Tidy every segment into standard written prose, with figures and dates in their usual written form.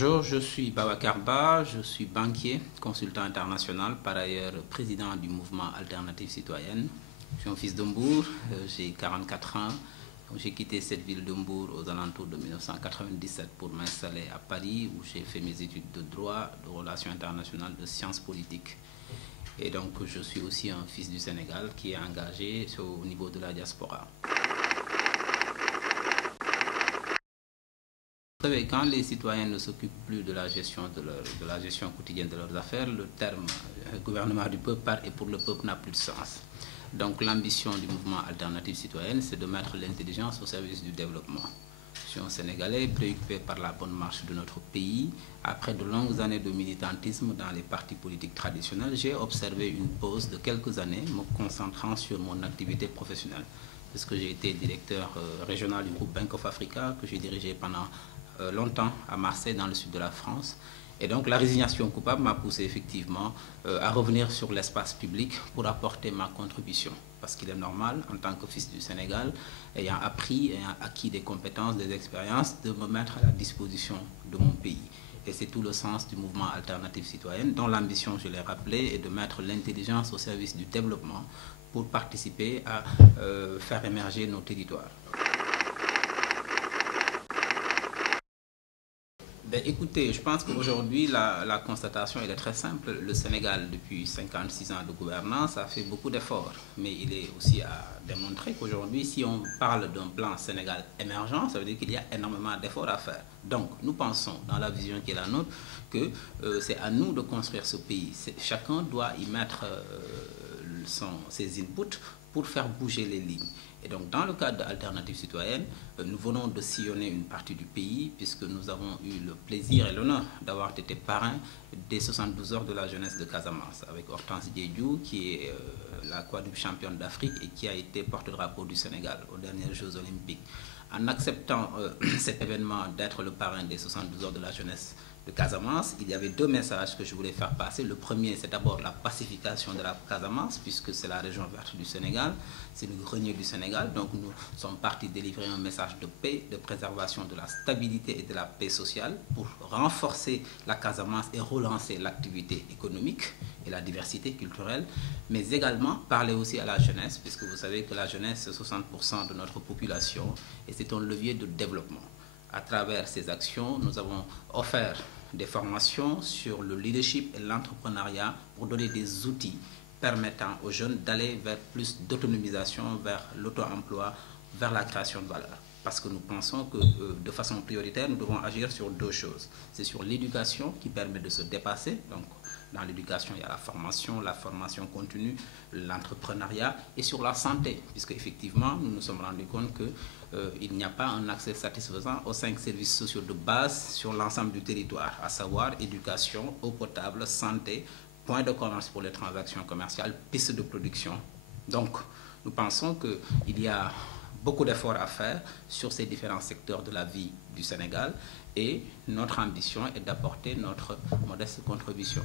Bonjour, je suis Babacar Ba, je suis banquier, consultant international, par ailleurs président du mouvement Alternative Citoyenne. Je suis un fils de Mbour, j'ai 44 ans. J'ai quitté cette ville de Mbour aux alentours de 1997 pour m'installer à Paris où j'ai fait mes études de droit, de relations internationales, de sciences politiques. Et donc je suis aussi un fils du Sénégal qui est engagé au niveau de la diaspora. Vous savez, quand les citoyens ne s'occupent plus de la gestion quotidienne de leurs affaires, le terme gouvernement du peuple par et pour le peuple n'a plus de sens. Donc l'ambition du mouvement Alternative Citoyenne, c'est de mettre l'intelligence au service du développement. Je suis un Sénégalais préoccupé par la bonne marche de notre pays. Après de longues années de militantisme dans les partis politiques traditionnels, j'ai observé une pause de quelques années me concentrant sur mon activité professionnelle. Parce que j'ai été directeur régional du groupe Bank of Africa, que j'ai dirigé pendant longtemps à Marseille, dans le sud de la France. Et donc la résignation coupable m'a poussé effectivement à revenir sur l'espace public pour apporter ma contribution. Parce qu'il est normal, en tant que fils du Sénégal, ayant appris, ayant acquis des compétences, des expériences, de me mettre à la disposition de mon pays. Et c'est tout le sens du mouvement Alternative Citoyenne, dont l'ambition, je l'ai rappelé, est de mettre l'intelligence au service du développement pour participer à faire émerger nos territoires. Ben, écoutez, je pense qu'aujourd'hui, la constatation elle est très simple. Le Sénégal, depuis 56 ans de gouvernance, a fait beaucoup d'efforts. Mais il est aussi à démontrer qu'aujourd'hui, si on parle d'un plan Sénégal émergent, ça veut dire qu'il y a énormément d'efforts à faire. Donc, nous pensons, dans la vision qui est la nôtre, que c'est à nous de construire ce pays. Chacun doit y mettre ses inputs pour faire bouger les lignes. Et donc, dans le cadre d'Alternative Citoyenne, nous venons de sillonner une partie du pays puisque nous avons eu le plaisir et l'honneur d'avoir été parrains des 72 heures de la jeunesse de Casamance avec Hortense Diédhiou, qui est la quadruple championne d'Afrique et qui a été porte-drapeau du Sénégal aux derniers Jeux Olympiques. En acceptant cet événement d'être le parrain des 72 heures de la jeunesse de Casamance, il y avait deux messages que je voulais faire passer. Le premier, c'est d'abord la pacification de la Casamance, puisque c'est la région verte du Sénégal, c'est le grenier du Sénégal. Donc nous sommes partis délivrer un message de paix, de préservation de la stabilité et de la paix sociale pour renforcer la Casamance et relancer l'activité économique et la diversité culturelle, mais également parler aussi à la jeunesse, puisque vous savez que la jeunesse, c'est 60% de notre population et c'est un levier de développement. À travers ces actions, nous avons offert des formations sur le leadership et l'entrepreneuriat pour donner des outils permettant aux jeunes d'aller vers plus d'autonomisation, vers l'auto-emploi, vers la création de valeur. Parce que nous pensons que de façon prioritaire, nous devons agir sur deux choses. C'est sur l'éducation qui permet de se dépasser. Donc, dans l'éducation, il y a la formation continue, l'entrepreneuriat et sur la santé, puisque effectivement, nous nous sommes rendus compte qu'il n'y a pas un accès satisfaisant aux 5 services sociaux de base sur l'ensemble du territoire, à savoir éducation, eau potable, santé, point de commerce pour les transactions commerciales, pistes de production. Donc, nous pensons qu'il y a beaucoup d'efforts à faire sur ces différents secteurs de la vie du Sénégal et notre ambition est d'apporter notre modeste contribution.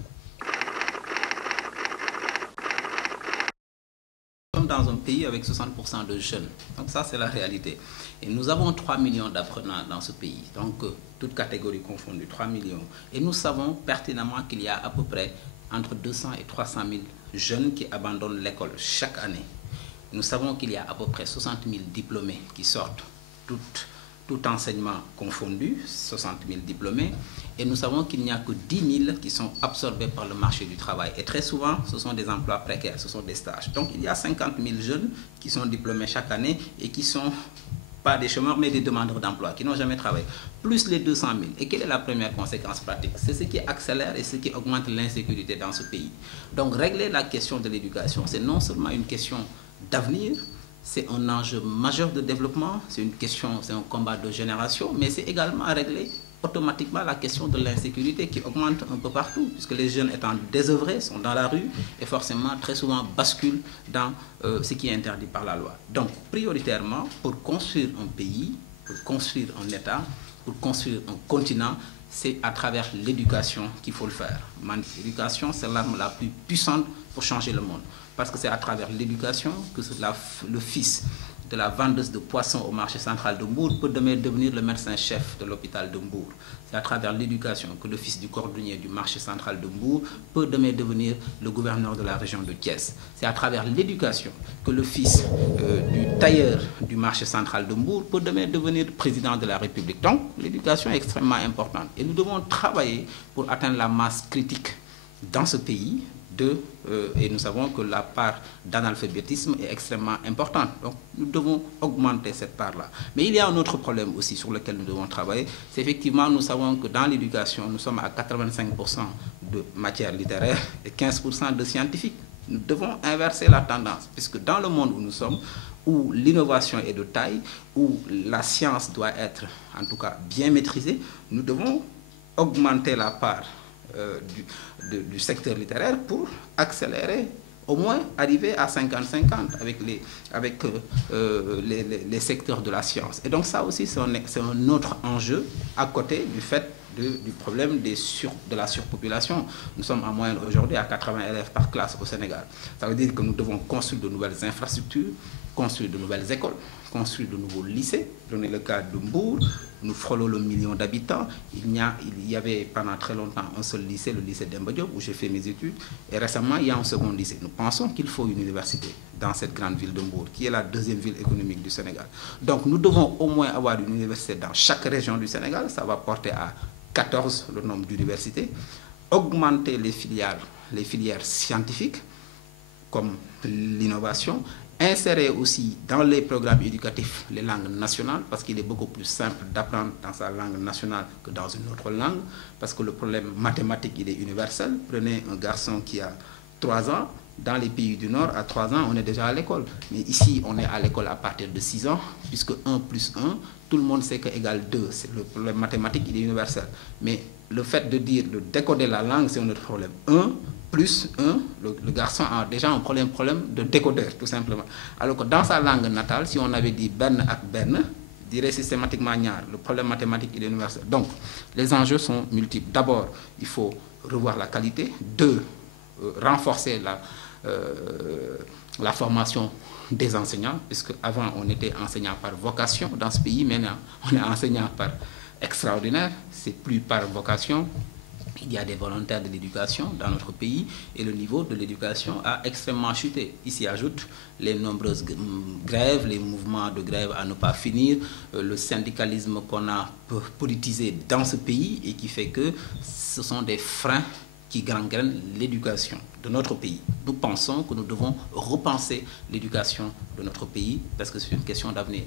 Nous sommes dans un pays avec 60% de jeunes, donc ça c'est la réalité. Et nous avons 3 millions d'apprenants dans ce pays, donc toutes catégories confondues, 3 millions. Et nous savons pertinemment qu'il y a à peu près entre 200 et 300 000 jeunes qui abandonnent l'école chaque année. Nous savons qu'il y a à peu près 60 000 diplômés qui sortent, tout enseignement confondu, 60 000 diplômés. Et nous savons qu'il n'y a que 10 000 qui sont absorbés par le marché du travail. Et très souvent, ce sont des emplois précaires, ce sont des stages. Donc il y a 50 000 jeunes qui sont diplômés chaque année et qui sont pas des chômeurs, mais des demandeurs d'emploi, qui n'ont jamais travaillé, plus les 200 000. Et quelle est la première conséquence pratique? C'est ce qui accélère et ce qui augmente l'insécurité dans ce pays. Donc régler la question de l'éducation, c'est non seulement une question d'avenir, c'est un enjeu majeur de développement, c'est un combat de génération, mais c'est également régler automatiquement la question de l'insécurité qui augmente un peu partout, puisque les jeunes étant désœuvrés sont dans la rue et forcément très souvent basculent dans ce qui est interdit par la loi. Donc prioritairement, pour construire un pays, pour construire un État, pour construire un continent, c'est à travers l'éducation qu'il faut le faire. L'éducation, c'est l'arme la plus puissante pour changer le monde. Parce que c'est à travers l'éducation que le fils de la vendeuse de poissons au marché central de Mbour peut demain devenir le médecin-chef de l'hôpital de Mbour. C'est à travers l'éducation que le fils du cordonnier du marché central de Mbour peut demain devenir le gouverneur de la région de Thiès. C'est à travers l'éducation que le fils du tailleur du marché central de Mbour peut demain devenir président de la République. Donc, l'éducation est extrêmement importante. Et nous devons travailler pour atteindre la masse critique dans ce pays et nous savons que la part d'analphabétisme est extrêmement importante. Donc, nous devons augmenter cette part-là. Mais il y a un autre problème aussi sur lequel nous devons travailler. C'est effectivement, nous savons que dans l'éducation, nous sommes à 85% de matière littéraire et 15% de scientifique. Nous devons inverser la tendance, puisque dans le monde où nous sommes, où l'innovation est de taille, où la science doit être, en tout cas, bien maîtrisée, nous devons augmenter la part du secteur littéraire pour accélérer, au moins arriver à 50-50 avec les secteurs de la science. Et donc ça aussi, c'est un autre enjeu à côté du fait du problème de la surpopulation. Nous sommes en moyenne aujourd'hui à 80 élèves par classe au Sénégal. Ça veut dire que nous devons construire de nouvelles infrastructures, construire de nouvelles écoles, construire de nouveaux lycées. Prenez le cas de Mbour, nous frôlons le million d'habitants. Il y avait pendant très longtemps un seul lycée, le lycée d'Emba Diop, où j'ai fait mes études. Et récemment, il y a un second lycée. Nous pensons qu'il faut une université dans cette grande ville de Mbour, qui est la deuxième ville économique du Sénégal. Donc nous devons au moins avoir une université dans chaque région du Sénégal. Ça va porter à 14 le nombre d'universités. Augmenter les filières scientifiques, comme l'innovation, insérer aussi dans les programmes éducatifs les langues nationales, parce qu'il est beaucoup plus simple d'apprendre dans sa langue nationale que dans une autre langue, parce que le problème mathématique, il est universel. Prenez un garçon qui a 3 ans, dans les pays du Nord, à 3 ans, on est déjà à l'école. Mais ici, on est à l'école à partir de 6 ans, puisque 1 plus 1, tout le monde sait que égale 2. Le problème mathématique, il est universel. Mais le fait de décoder la langue, c'est un autre problème. 1 plus 1, le garçon a déjà un problème de décodeur, tout simplement. Alors que dans sa langue natale, si on avait dit ben ak ben, dirait systématiquement ñaar. Le problème mathématique, il est universel. Donc, les enjeux sont multiples. D'abord, il faut revoir la qualité. 2, renforcer la formation des enseignants, puisque avant on était enseignant par vocation dans ce pays, maintenant on est enseignant par extraordinaire, c'est plus par vocation. Il y a des volontaires de l'éducation dans notre pays et le niveau de l'éducation a extrêmement chuté. Ici ajoutent les nombreuses grèves, les mouvements de grève à ne pas finir, le syndicalisme qu'on a politisé dans ce pays et qui fait que ce sont des freins qui gangrènent l'éducation de notre pays. Nous pensons que nous devons repenser l'éducation de notre pays parce que c'est une question d'avenir.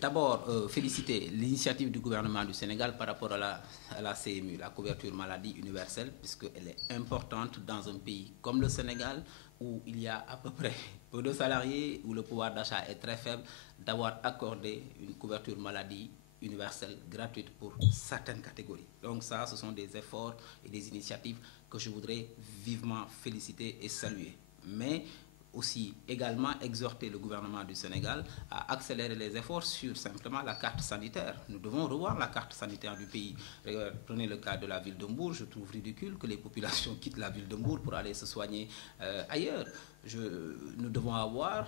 D'abord, féliciter l'initiative du gouvernement du Sénégal par rapport à la CMU, la couverture maladie universelle, puisqu'elle est importante dans un pays comme le Sénégal, où il y a à peu près peu de salariés, où le pouvoir d'achat est très faible, d'avoir accordé une couverture maladie universelle gratuite pour certaines catégories. Donc ça, ce sont des efforts et des initiatives que je voudrais vivement féliciter et saluer. Mais aussi également exhorter le gouvernement du Sénégal à accélérer les efforts sur simplement la carte sanitaire. Nous devons revoir la carte sanitaire du pays. Prenez le cas de la ville de Mbour. Je trouve ridicule que les populations quittent la ville de Mbour pour aller se soigner ailleurs. Nous devons avoir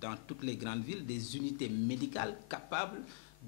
dans toutes les grandes villes des unités médicales capables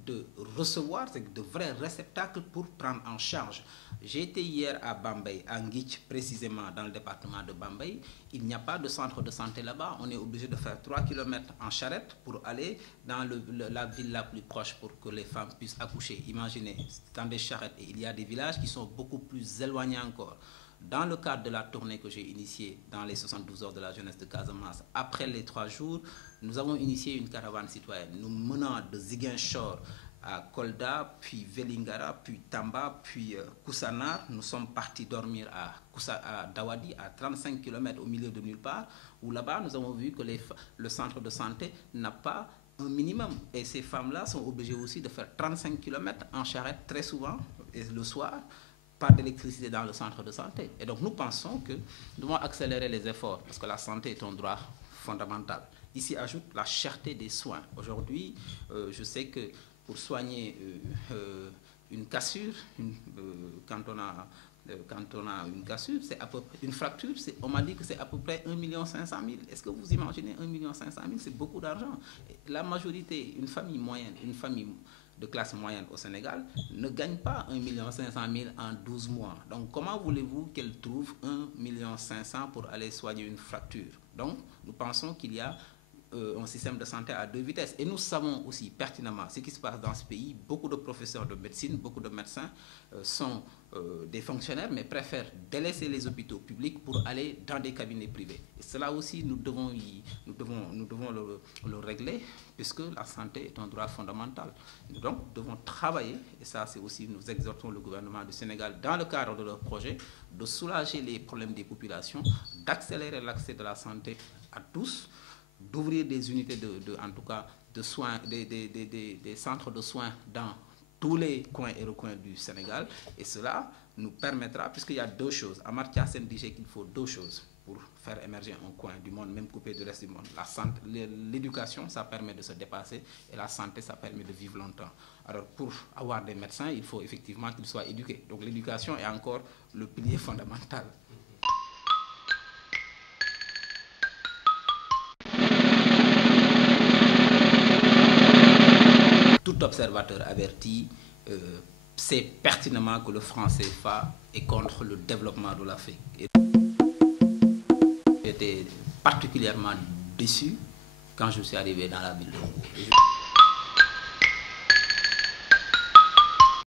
de recevoir de vrais réceptacles pour prendre en charge. J'ai été hier à Bambey, à Nguitch précisément dans le département de Bambey. Il n'y a pas de centre de santé là-bas. On est obligé de faire 3 km en charrette pour aller dans la ville la plus proche pour que les femmes puissent accoucher. Imaginez, dans des charrettes, et il y a des villages qui sont beaucoup plus éloignés encore. Dans le cadre de la tournée que j'ai initiée dans les 72 heures de la jeunesse de Casamance, après les 3 jours, nous avons initié une caravane citoyenne. Nous menons de Ziguinchor à Kolda, puis Velingara, puis Tamba, puis Koussanar. Nous sommes partis dormir à Dawadi, à 35 km au milieu de nulle part, où là-bas, nous avons vu que le centre de santé n'a pas un minimum. Et ces femmes-là sont obligées aussi de faire 35 km en charrette très souvent, et le soir, pas d'électricité dans le centre de santé. Et donc nous pensons que nous devons accélérer les efforts parce que la santé est un droit fondamental. Ici ajoute la cherté des soins. Aujourd'hui, je sais que pour soigner une cassure, quand on a Quand on a une cassure, c'est à peu près une fracture, on m'a dit que c'est à peu près 1,5 million. Est-ce que vous imaginez 1,5 million? C'est beaucoup d'argent. La majorité, une famille moyenne, une famille de classe moyenne au Sénégal ne gagne pas 1,5 million en 12 mois. Donc comment voulez-vous qu'elle trouve 1,5 million pour aller soigner une fracture? Donc nous pensons qu'il y a un système de santé à deux vitesses. Et nous savons aussi pertinemment ce qui se passe dans ce pays. Beaucoup de professeurs de médecine, beaucoup de médecins sont des fonctionnaires, mais préfèrent délaisser les hôpitaux publics pour aller dans des cabinets privés. Et cela aussi, nous devons le régler, puisque la santé est un droit fondamental. Donc, nous devons travailler, et ça, c'est aussi, nous exhortons le gouvernement du Sénégal, dans le cadre de leur projet, de soulager les problèmes des populations, d'accélérer l'accès de la santé à tous, d'ouvrir des unités en tout cas de soins, des centres de soins dans tous les coins et recoins du Sénégal. Et cela nous permettra, puisqu'il y a deux choses, Amartya Sen disait qu'il faut deux choses pour faire émerger un coin du monde, même coupé du reste du monde. L'éducation, ça permet de se dépasser, et la santé, ça permet de vivre longtemps. Alors pour avoir des médecins, il faut effectivement qu'ils soient éduqués. Donc l'éducation est encore le pilier fondamental. Tout observateur averti sait pertinemment que le franc CFA est contre le développement de l'Afrique. J'étais particulièrement déçu quand je suis arrivé dans la ville de Mbour.